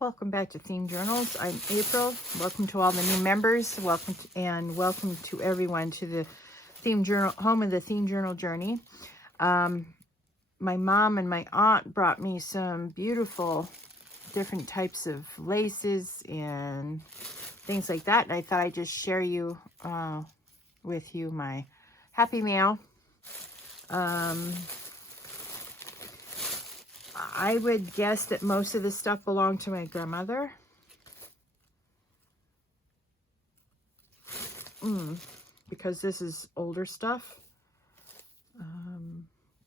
Welcome back to Themed Journals. I'm April. Welcome to all the new members. Welcome to everyone to the Themed Journal, home of the Themed Journal journey. My mom and my aunt brought me some beautiful different types of laces and things like that. And I thought I'd just share with you my Happy Mail. I would guess that most of this stuff belonged to my grandmother. Because this is older stuff.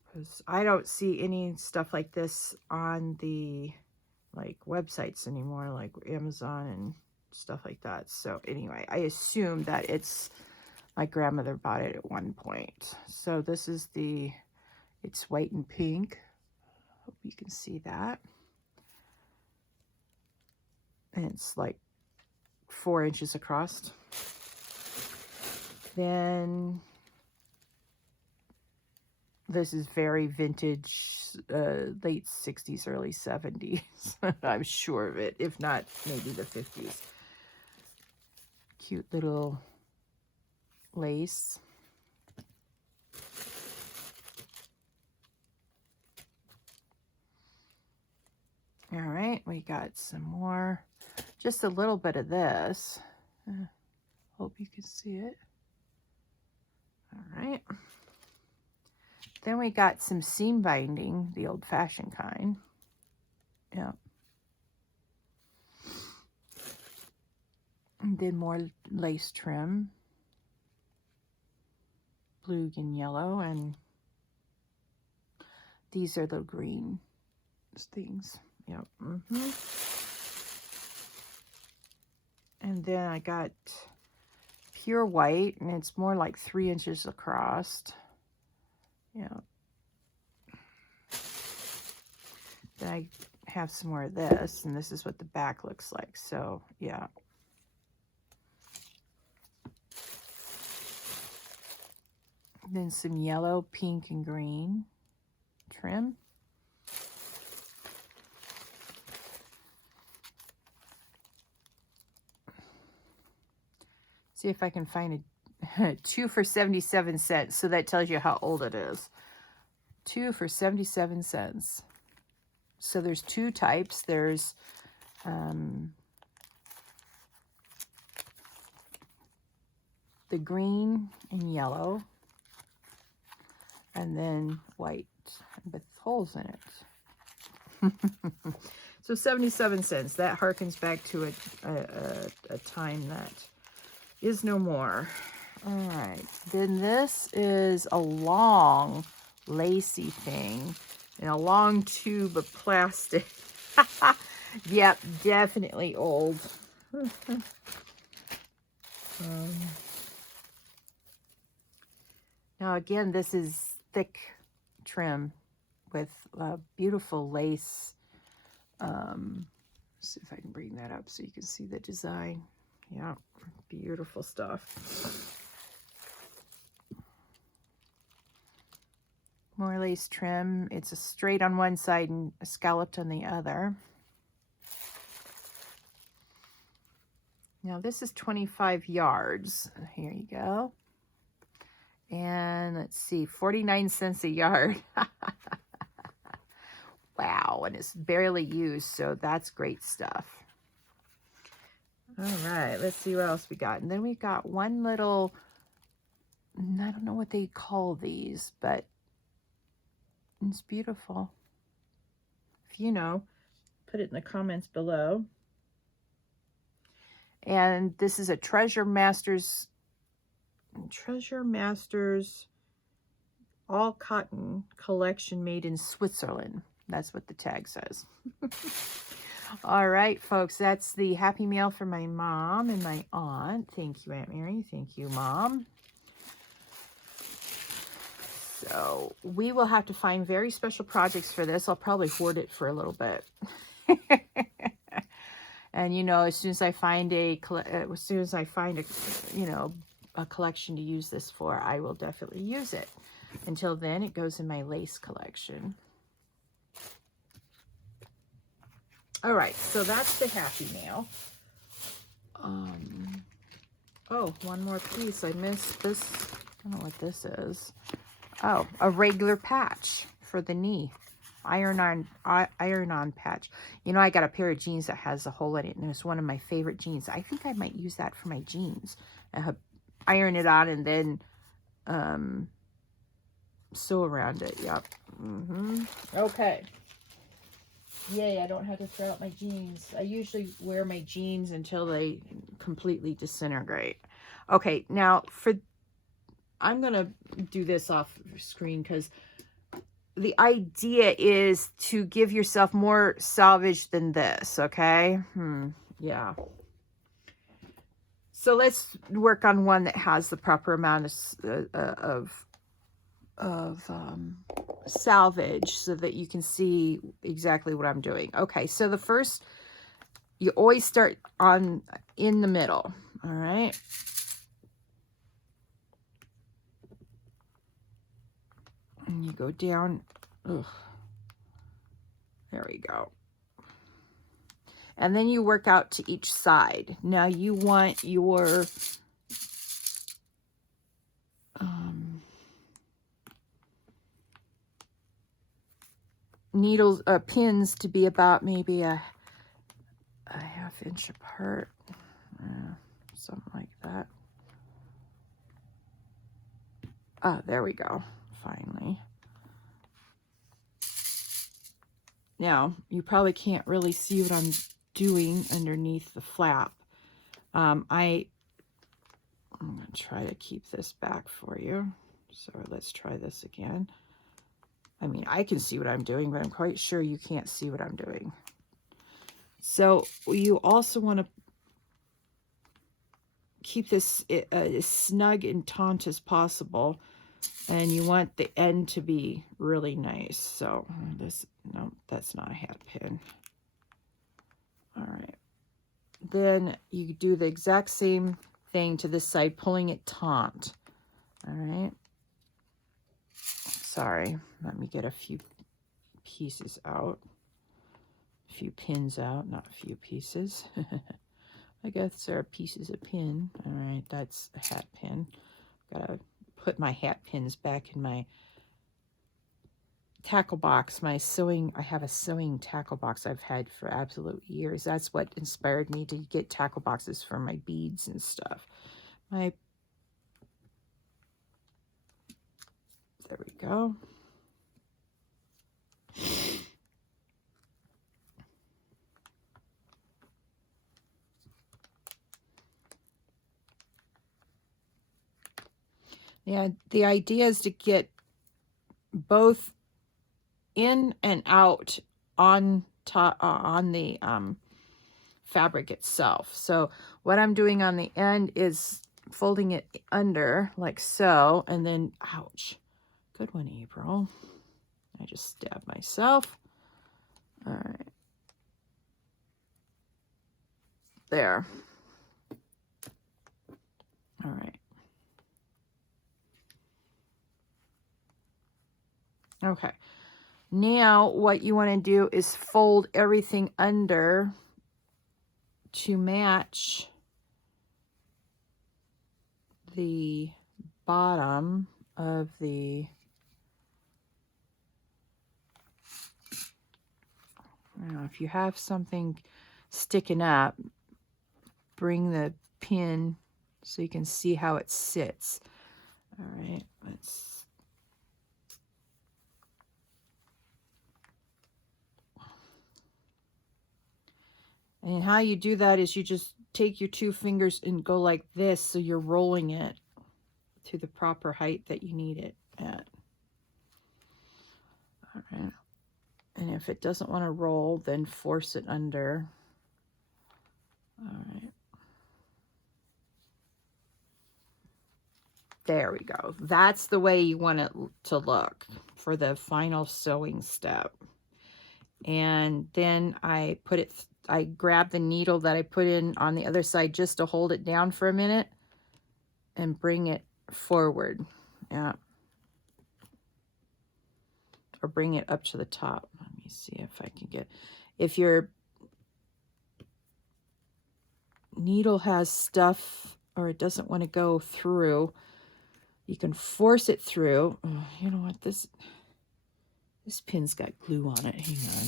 Because I don't see any stuff like this on the websites anymore, like Amazon and stuff like that. So anyway, I assume that my grandmother bought it at one point. So this is it's white and pink. Hope you can see that. And it's like 4 inches across. Then this is very vintage, late 60s, early 70s. I'm sure of it, if not maybe the 50s. Cute little lace. All right, we got some more, just a little bit of this. Hope you can see it. All right. Then we got some seam binding, the old-fashioned kind. Yeah. And then more lace trim. Blue and yellow, and these are the green things. Yep. And then I got pure white, and it's more like 3 inches across. Yeah. Then I have some more of this, and this is what the back looks like. So, yeah. Then some yellow, pink, and green trim. See if I can find a 2 for 77 cents. So that tells you how old it is. 2 for 77 cents. So there's two types. There's the green and yellow, and then white with holes in it. So 77 cents. That harkens back to a time that is no more. All right. Then this is a long, lacy thing in a long tube of plastic. Yep, definitely old. Now again, this is thick trim with beautiful lace. See if I can bring that up so you can see the design. Yeah, beautiful stuff. More lace trim. It's a straight on one side and a scalloped on the other. Now this is 25 yards. Here you go. And let's see, 49 cents a yard. Wow, and it's barely used, so that's great stuff. All right, let's see what else we got. And then we got one little, I don't know what they call these, but it's beautiful. If you know, put it in the comments below. And this is a Treasure Masters all cotton collection made in Switzerland. That's what the tag says. All right, folks, that's the Happy Mail for my mom and my aunt. Thank you, Aunt Mary. Thank you, Mom. So we will have to find very special projects for this. I'll probably hoard it for a little bit. And, you know, as soon as I find a collection to use this for, I will definitely use it. Until then, it goes in my lace collection. All right, so that's the happy nail. Oh, one more piece. I missed this. I don't know what this is. Oh, a regular patch for the knee. Iron-on patch. You know, I got a pair of jeans that has a hole in it, and it was one of my favorite jeans. I think I might use that for my jeans. Iron it on and then sew around it. Yep. Okay. Yay, I don't have to throw out my jeans. I usually wear my jeans until they completely disintegrate. Okay, now I'm going to do this off screen because the idea is to give yourself more salvage than this, okay? Yeah. So let's work on one that has the proper amount of salvage so that you can see exactly what I'm doing. Okay, so the first, you always start in the middle, all right? And you go down. Ugh. There we go. And then you work out to each side. Now you want your needles, pins to be about maybe a ½ inch apart. Something like that. Oh, there we go. Finally. Now, you probably can't really see what I'm doing underneath the flap. I'm going to try to keep this back for you. So let's try this again. I mean, I can see what I'm doing, but I'm quite sure you can't see what I'm doing. So you also want to keep this as snug and taut as possible. And you want the end to be really nice. So no, that's not a hat pin. All right. Then you do the exact same thing to this side, pulling it taut. All right. Sorry, let me get a few pieces out. A few pins out, not a few pieces. I guess there are pieces of pin. All right, that's a hat pin. Gotta put my hat pins back in my tackle box. I have a sewing tackle box I've had for absolute years. That's what inspired me to get tackle boxes for my beads and stuff. There we go. Yeah, the idea is to get both in and out on top on the fabric itself. So what I'm doing on the end is folding it under like so, and then ouch, good one, April. I just stabbed myself. All right, there. All right. Okay. Now what you want to do is fold everything under to match the bottom of the, if you have something sticking up, bring the pin so you can see how it sits. All right, and how you do that is you just take your two fingers and go like this, so you're rolling it to the proper height that you need it at. All right. And if it doesn't want to roll, then force it under. All right. There we go. That's the way you want it to look for the final sewing step. And then I grab the needle that I put in on the other side just to hold it down for a minute and bring it forward. Yeah. Or bring it up to the top. Let me see if I can get, if you're needle has stuff or it doesn't want to go through, you can force it through. Oh, you know what? This pin's got glue on it. Hang on.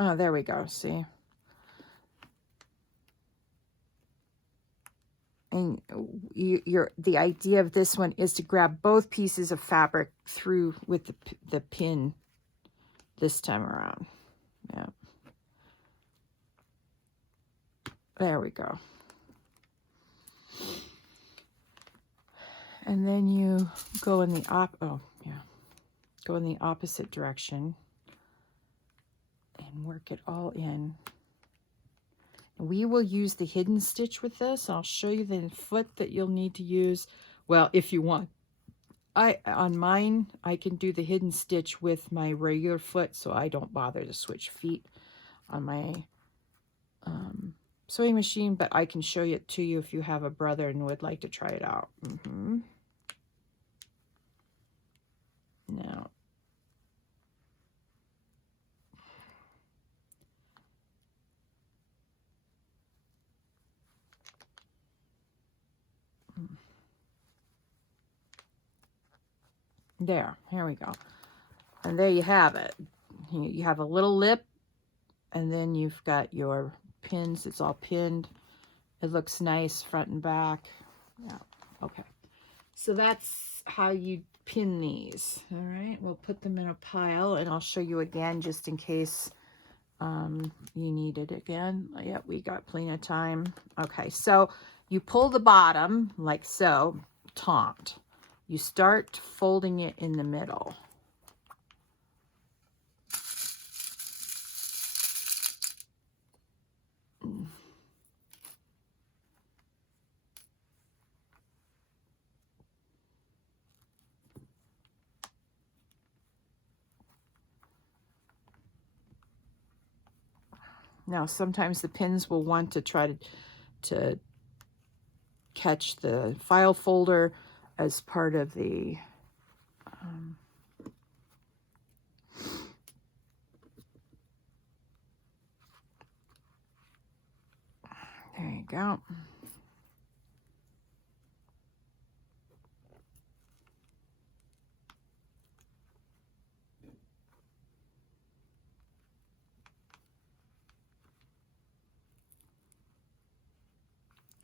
Oh, there we go. See? And the idea of this one is to grab both pieces of fabric through with the pin this time around. Yeah. There we go. And then you go in the go in the opposite direction and work it all in. We will use the hidden stitch with this. I'll show you the foot that you'll need to use. Well, if you want. On mine, I can do the hidden stitch with my regular foot, so I don't bother to switch feet on my sewing machine, but I can show it to you if you have a brother and would like to try it out. Now, here we go. And there you have it. You have a little lip, and then you've got your pins. It's all pinned. It looks nice front and back. Yeah, okay. So that's how you pin these. All right, we'll put them in a pile, and I'll show you again just in case you need it again. Yeah, we got plenty of time. Okay, so you pull the bottom like so, taunt. You start folding it in the middle. Now, sometimes the pins will want to try to catch the file folder as part of the there you go.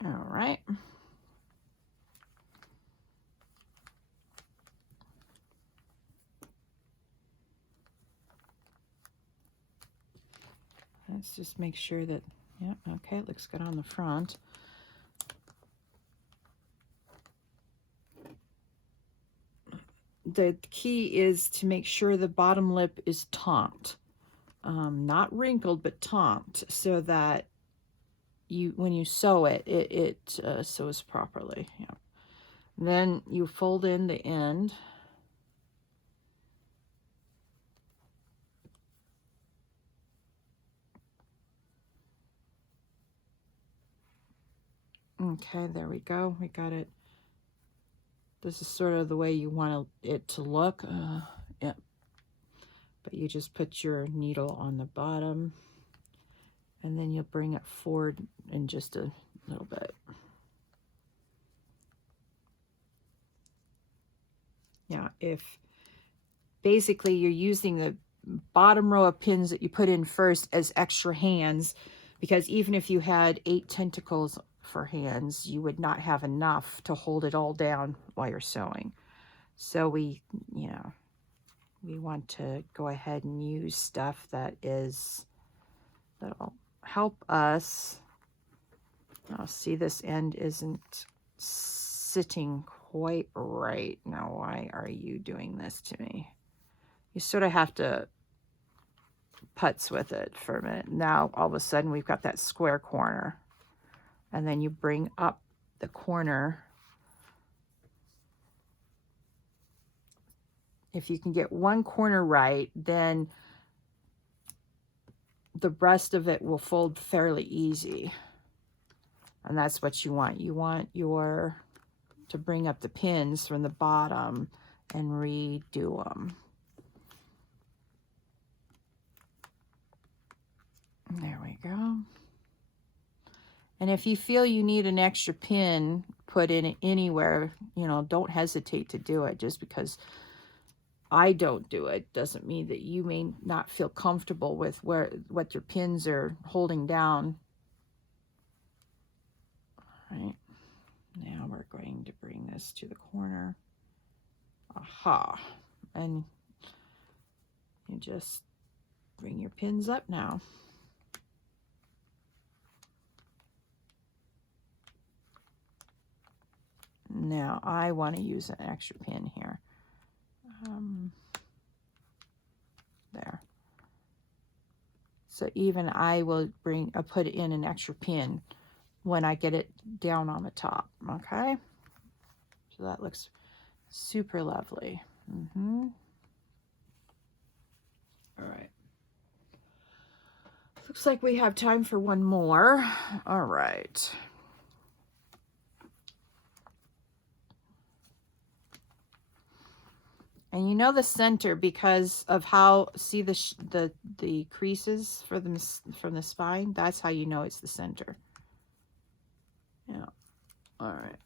All right. Let's just make sure that, yeah, okay, it looks good on the front. The key is to make sure the bottom lip is taut, not wrinkled, but taut, so that when you sew it, it sews properly. Yeah. Then you fold in the end. Okay, there we go. We got it. This is sort of the way you want it to look. Yeah. But you just put your needle on the bottom, and then you'll bring it forward in just a little bit. Yeah, if basically you're using the bottom row of pins that you put in first as extra hands, because even if you had 8 tentacles for hands, you would not have enough to hold it all down while you're sewing. So we want to go ahead and use stuff that'll help us. Now, see, this end isn't sitting quite right. Now, why are you doing this to me? You sort of have to putz with it for a minute. Now, all of a sudden, we've got that square corner. And then you bring up the corner. If you can get one corner right, then the rest of it will fold fairly easy. And that's what you want. You want to bring up the pins from the bottom and redo them. There we go. And if you feel you need an extra pin put in it anywhere, you know, don't hesitate to do it. Just because I don't do it doesn't mean that you may not feel comfortable with what your pins are holding down. All right. Now we're going to bring this to the corner. Aha. And you just bring your pins up now. Now I want to use an extra pin here. There. So even I will put in an extra pin when I get it down on the top. Okay. So that looks super lovely. All right. Looks like we have time for one more. All right. And you know the center because of how, see the creases for them from the spine? That's how you know it's the center. Yeah. All right.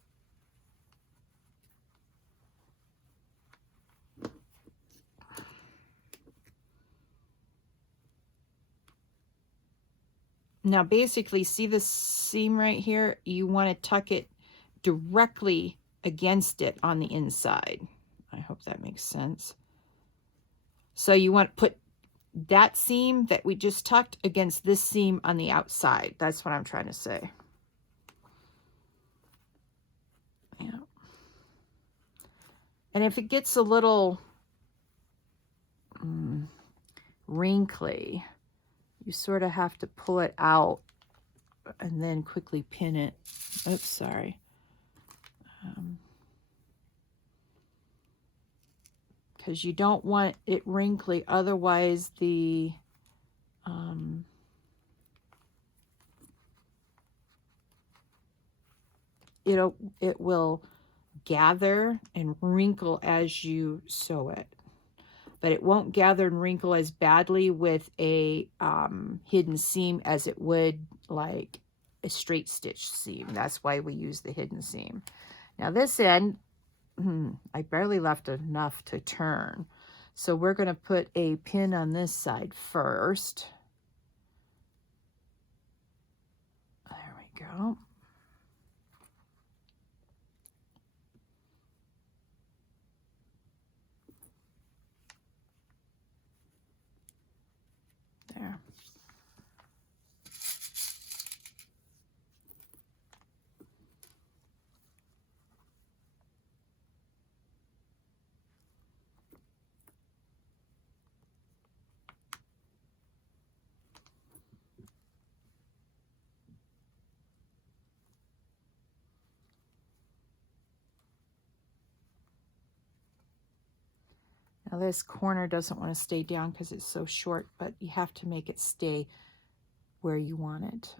Now basically, see this seam right here? You want to tuck it directly against it on the inside. I hope that makes sense. So you want to put that seam that we just tucked against this seam on the outside. That's what I'm trying to say. Yeah. And if it gets a little wrinkly, you sort of have to pull it out and then quickly pin it. Oops, sorry. Because you don't want it wrinkly, otherwise the it will gather and wrinkle as you sew it, but it won't gather and wrinkle as badly with a hidden seam as it would like a straight stitch seam. That's why we use the hidden seam. Now this end, I barely left enough to turn, so we're going to put a pin on this side first. There we go. There. Now this corner doesn't want to stay down because it's so short, but you have to make it stay where you want it.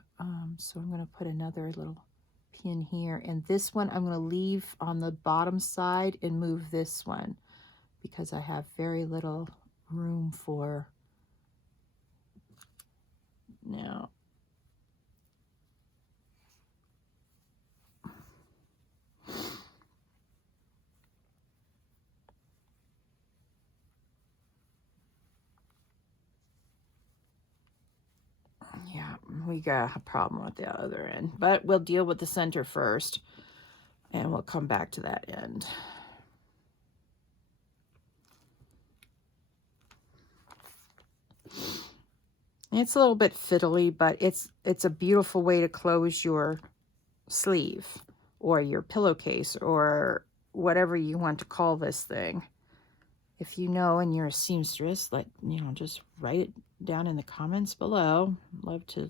So I'm going to put another little pin here, and this one I'm going to leave on the bottom side and move this one because I have very little room for now. Yeah, we got a problem with the other end, but we'll deal with the center first and we'll come back to that end. It's a little bit fiddly, but it's a beautiful way to close your sleeve or your pillowcase or whatever you want to call this thing. If you know and you're a seamstress, just write it down in the comments below. Love to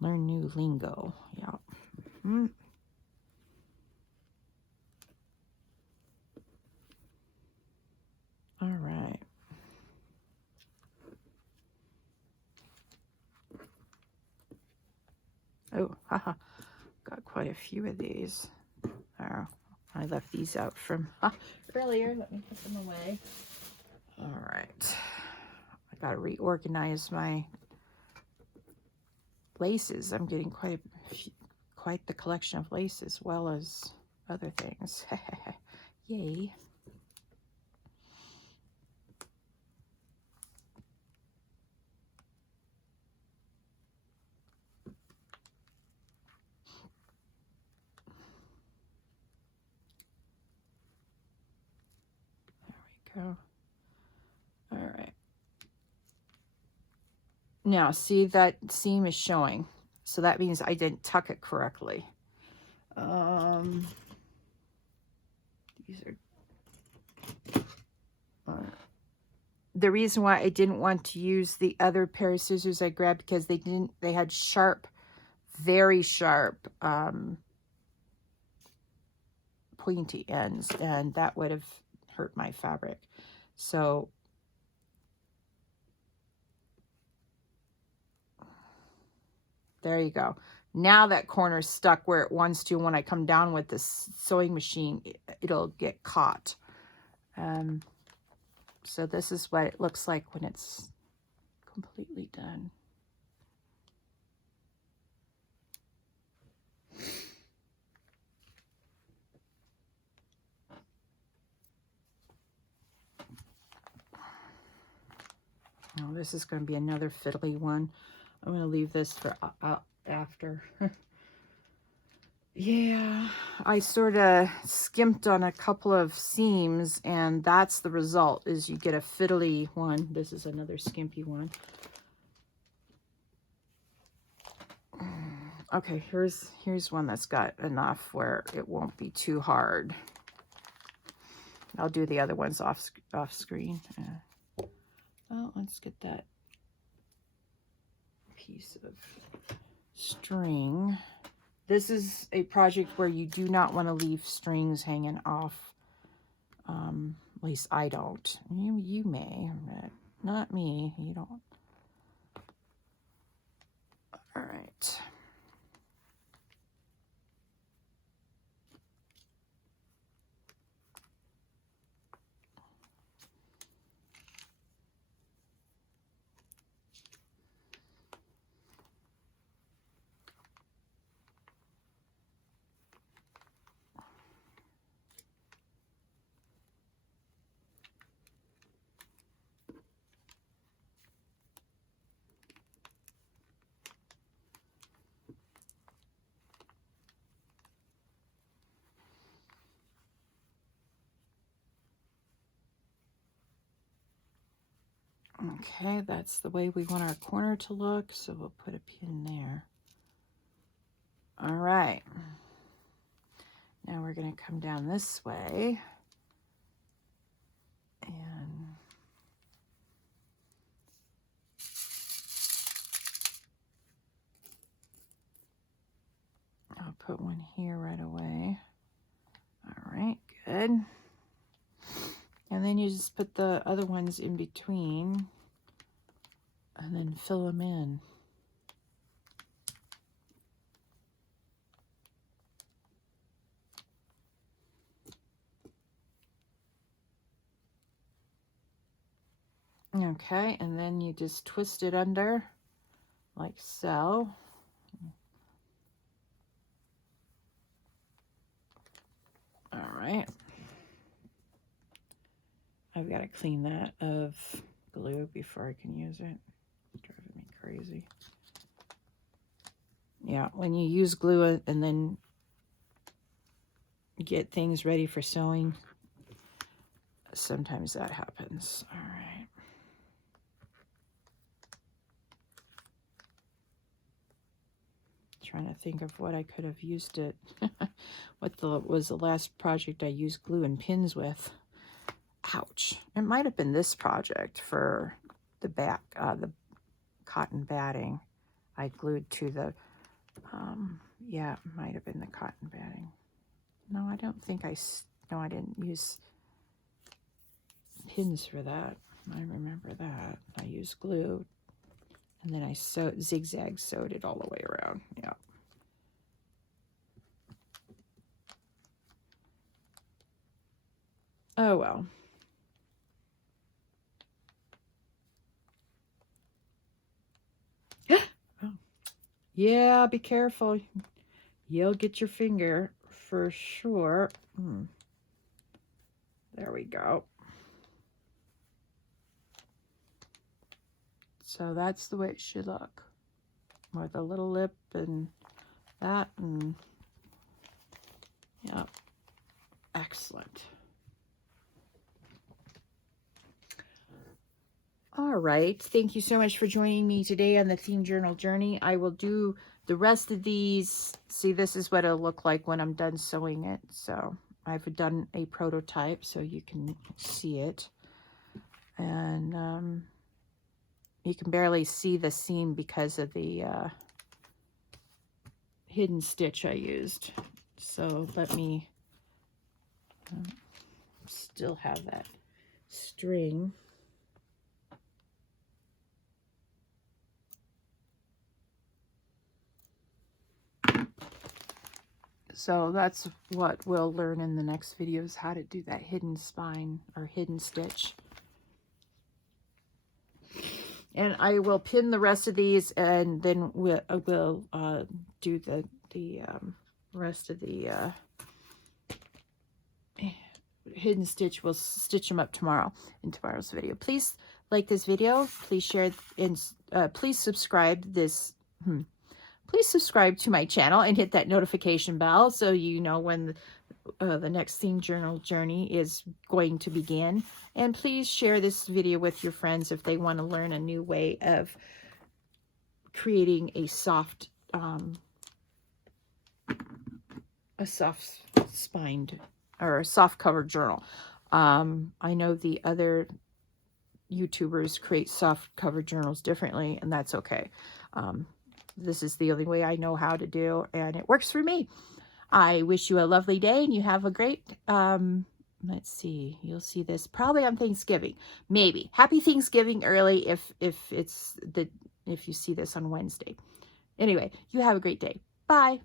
learn new lingo. Yeah. All right. Oh, haha. Got quite a few of these. Oh, I left these out from earlier. Let me put them away. All right. I got to reorganize my laces. I'm getting quite the collection of lace as well as other things. Yay. There we go. All right. Now, see, that seam is showing. So that means I didn't tuck it correctly. These are... the reason why I didn't want to use the other pair of scissors I grabbed, because they had sharp, very sharp, pointy ends, and that would have hurt my fabric. So there you go. Now that corner's stuck where it wants to. When I come down with this sewing machine, it'll get caught. So this is what it looks like when it's completely done. Oh, this is going to be another fiddly one. I'm going to leave this for after. Yeah, I sort of skimped on a couple of seams, and that's the result, is you get a fiddly one. This is another skimpy one. Okay, here's one that's got enough where it won't be too hard. I'll do the other ones off screen. Well, let's get that piece of string. This is a project where you do not want to leave strings hanging off. At least I don't. You may, but not me. You don't. All right. Okay, that's the way we want our corner to look, so we'll put a pin there. All right. Now we're going to come down this way. And I'll put one here right away. All right, good. And then you just put the other ones in between and then fill them in. Okay, and then you just twist it under like so. All right. I've got to clean that of glue before I can use it. It's driving me crazy. Yeah, when you use glue and then get things ready for sewing, sometimes that happens. All right. Trying to think of what I could have used it. What was the last project I used glue and pins with? Ouch. It might have been this project for the back, the cotton batting. I glued to the, yeah, it might have been the cotton batting. No, I don't think no, I didn't use pins for that. I remember that. I used glue, and then I zigzag sewed it all the way around. Yeah. Oh, well. Oh. Yeah, be careful. You'll get your finger for sure. There we go. So that's the way it should look. With a little lip and that, and yeah, excellent. All right, thank you so much for joining me today on the Theme Journal Journey. I will do the rest of these. See, this is what it'll look like when I'm done sewing it. So I've done a prototype so you can see it. And you can barely see the seam because of the hidden stitch I used. So let me still have that string. So that's what we'll learn in the next video, is how to do that hidden spine or hidden stitch. And I will pin the rest of these, and then we'll do the rest of the hidden stitch. We'll stitch them up tomorrow in tomorrow's video. Please like this video. Please share, and please subscribe this. Please subscribe to my channel and hit that notification bell so you know when the next Theme Journal journey is going to begin. And please share this video with your friends if they want to learn a new way of creating a soft spined or a soft covered journal. I know the other YouTubers create soft covered journals differently, and that's okay. This is the only way I know how to do, and it works for me. I wish you a lovely day, and you have a great, let's see, you'll see this probably on Thanksgiving, maybe. Happy Thanksgiving early if you see this on Wednesday. Anyway, you have a great day. Bye.